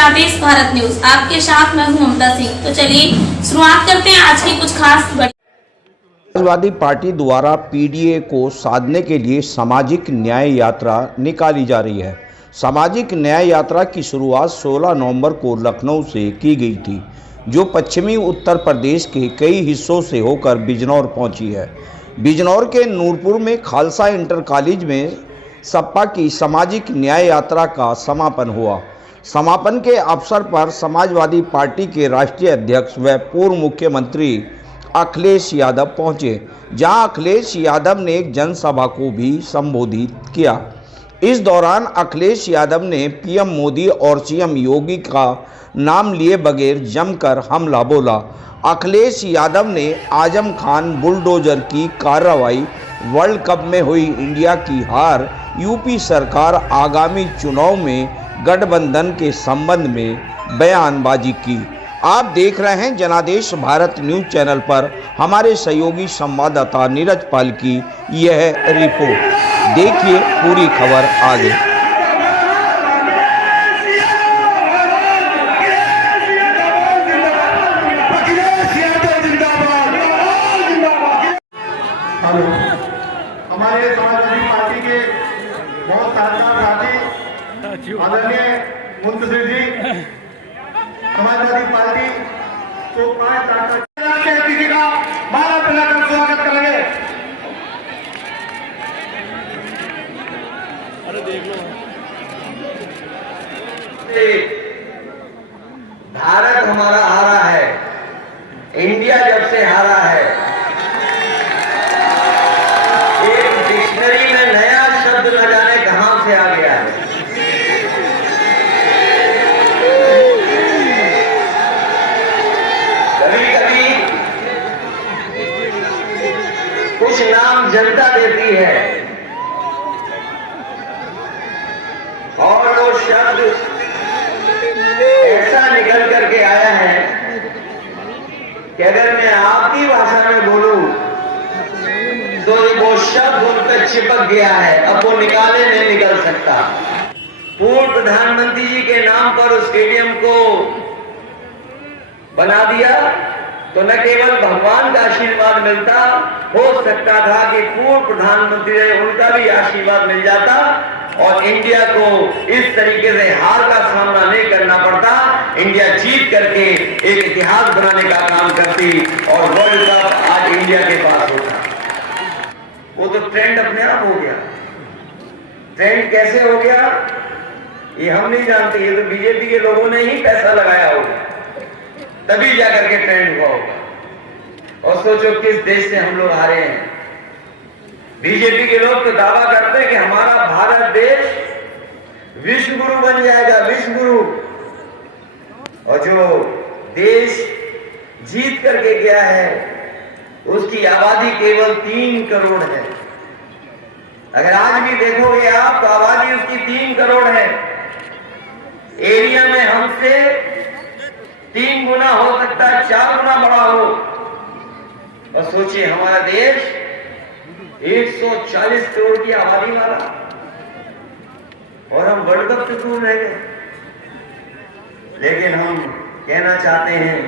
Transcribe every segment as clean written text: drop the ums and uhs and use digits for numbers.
जनादेश भारत न्यूज, आपके साथ मैं हूं ममता सिंह। तो चलिए शुरुआत करते हैं आज की कुछ खास। समाजवादी पार्टी द्वारा पीडीए को साधने के लिए सामाजिक न्याय यात्रा निकाली जा रही है। सामाजिक न्याय यात्रा की शुरुआत 16 नवंबर को लखनऊ से की गई थी, जो पश्चिमी उत्तर प्रदेश के कई हिस्सों से होकर बिजनौर पहुंची है। बिजनौर के नूरपुर में खालसा इंटर कॉलेज में सपा की सामाजिक न्याय यात्रा का समापन हुआ। समापन के अवसर पर समाजवादी पार्टी के राष्ट्रीय अध्यक्ष व पूर्व मुख्यमंत्री अखिलेश यादव पहुंचे, जहां अखिलेश यादव ने एक जनसभा को भी संबोधित किया। इस दौरान अखिलेश यादव ने पीएम मोदी और सीएम योगी का नाम लिए बगैर जमकर हमला बोला। अखिलेश यादव ने आजम खान बुलडोजर की कार्रवाई, वर्ल्ड कप में हुई इंडिया की हार, यूपी सरकार आगामी चुनाव में गठबंधन के संबंध में बयानबाजी की। आप देख रहे हैं जनादेश भारत न्यूज चैनल पर हमारे सहयोगी संवाददाता नीरज पाल की यह रिपोर्ट। देखिए पूरी खबर आगे। हमारे समाजवादी पार्टी के बहुत शानदार साथी आदरणीय मुंतशिर जी, समाजवादी पार्टी को 5 लाख के अतिथि का माला पहनाकर स्वागत करेंगे। अरे देख लो, भारत हमारा हारा है, इंडिया जब से हारा है, एक डिक्शनरी में नया शब्द न जाने कहां से आ गया है। कभी कभी कुछ नाम जनता देती है और वो शब्द ऐसा निकल करके आया है कि अगर मैं आपकी भाषा में बोलूं तो वो शब्द उन पर चिपक गया है, अब वो निकाले नहीं निकल सकता। पूर्व प्रधानमंत्री जी के नाम पर उस स्टेडियम को बना दिया तो न केवल भगवान का आशीर्वाद मिलता, हो सकता था कि पूर्व प्रधानमंत्री रहे उनका भी आशीर्वाद मिल जाता और इंडिया को इस तरीके से हार का सामना नहीं करना पड़ता। इंडिया जीत करके एक इतिहास बनाने का काम करती और वर्ल्ड कप आज इंडिया के पास होता। वो तो ट्रेंड अपने आप हो गया। ट्रेंड कैसे हो गया ये हम नहीं जानते, ये तो बीजेपी के लोगों ने ही पैसा लगाया होगा, तभी जाकर के ट्रेंड हुआ होगा। और सोचो किस देश से हम लोग हारे हैं। बीजेपी के लोग तो दावा करते हैं कि हमारा भारत देश विश्व गुरु बन जाएगा, विश्व गुरु। और जो देश जीत करके गया है उसकी आबादी केवल 3 करोड़ है। अगर आज भी देखोगे आप तो आबादी उसकी 3 करोड़ है। एरिया में हमसे 3 गुना हो सकता है, 4 गुना बड़ा हो। और सोचिए हमारा देश 140 करोड़ की आबादी वाला और हम वर्ल्ड कप से दूर रह गए। लेकिन हम कहना चाहते हैं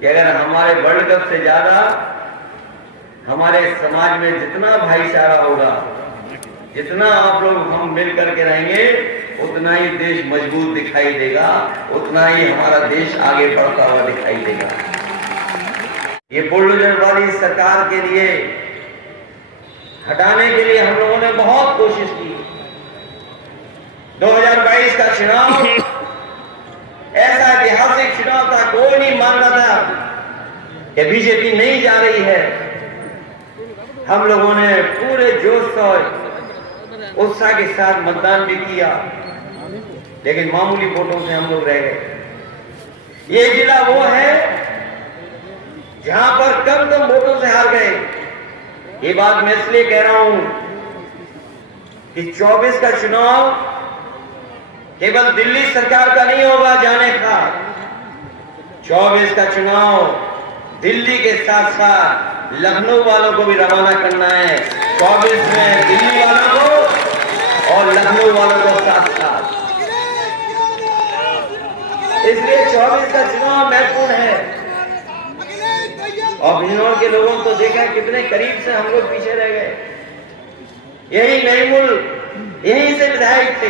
कि अगर हमारे वर्ल्ड कप से ज्यादा हमारे समाज में जितना भाईचारा होगा, जितना आप लोग हम मिल करके रहेंगे, उतना ही देश मजबूत दिखाई देगा, उतना ही हमारा देश आगे बढ़ता हुआ दिखाई देगा। ये बुलडोजर वाली सरकार के लिए हटाने के लिए हम लोगों ने बहुत कोशिश की। 2022 का चुनाव ऐसा ऐतिहासिक चुनाव था, कोई नहीं मान रहा था कि बीजेपी नहीं जा रही है। हम लोगों ने पूरे जोश और उत्साह के साथ मतदान भी किया, लेकिन मामूली वोटों से हम लोग रह गए। ये जिला वो है जहां पर कम वोटों से हार गए। ये बात मैं इसलिए कह रहा हूं कि 24 का चुनाव केवल दिल्ली सरकार का नहीं होगा जाने का। 24 का चुनाव दिल्ली के साथ साथ लखनऊ वालों को भी रवाना करना है। 24 में दिल्ली वालों को और लखनऊ वालों को साथ साथ इसलिए 24 का चुनाव महत्वपूर्ण है। और बिजनौर के लोगों को देखा कितने करीब से हम लोग पीछे रह गए। यही नईमुल यहीं से विधायक थे,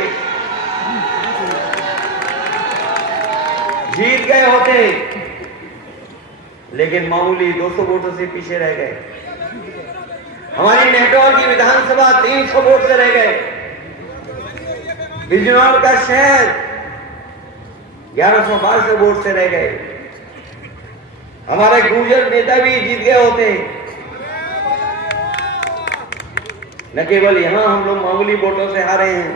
जीत गए होते लेकिन मामूली 200 वोटों से पीछे रह गए। हमारी नेटौर की विधानसभा 300 वोट से रह गए। बिजनौर का शहर 1112 वोट से रह गए। हमारे गुर्जर नेता भी जीत गए होते। न केवल यहां हम लोग मामूली वोटों से हारे हैं,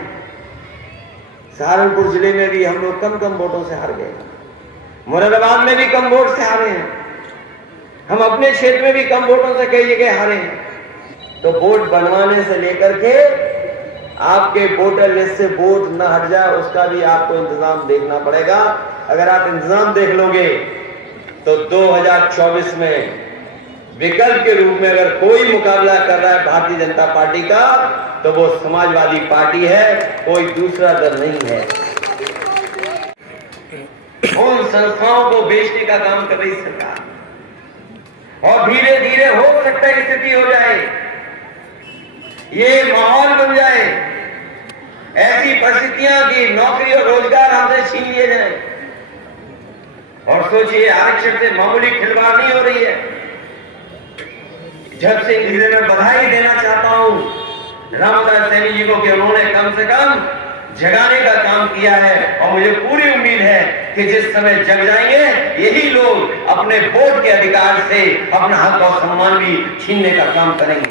सहारनपुर जिले में भी हम लोग कम वोटों से हार गए। मुरादाबाद में भी कम वोट से हारे हैं। हम अपने क्षेत्र में भी कम वोटों से कई जगह हारे हैं। तो वोट बनवाने से लेकर के आपके वोटर लिस्ट से वोट न हट जाए, उसका भी आपको इंतजाम देखना पड़ेगा। अगर आप इंतजाम देख लोगे तो 2024 में विकल्प के रूप में अगर कोई मुकाबला कर रहा है भारतीय जनता पार्टी का, तो वो समाजवादी पार्टी है, कोई दूसरा दल नहीं है। उन संस्थाओं को बेचने का काम कर रही सरकार, और धीरे धीरे हो सकता है स्थिति हो जाए, ये माहौल बन जाए, ऐसी परिस्थितियां कि नौकरी और रोजगार हमसे छीन लिए जाए। और सोचिए, आरक्षण से मामूली खिलवाड़ नहीं हो रही है। जब से इसे मैं बधाई देना चाहता हूं रामदास सैनी जी को कि उन्होंने कम से कम जगाने का काम किया है। और मुझे पूरी उम्मीद है कि जिस समय जग जाएंगे, यही लोग अपने वोट के अधिकार से अपना हक और सम्मान भी छीनने का काम करेंगे।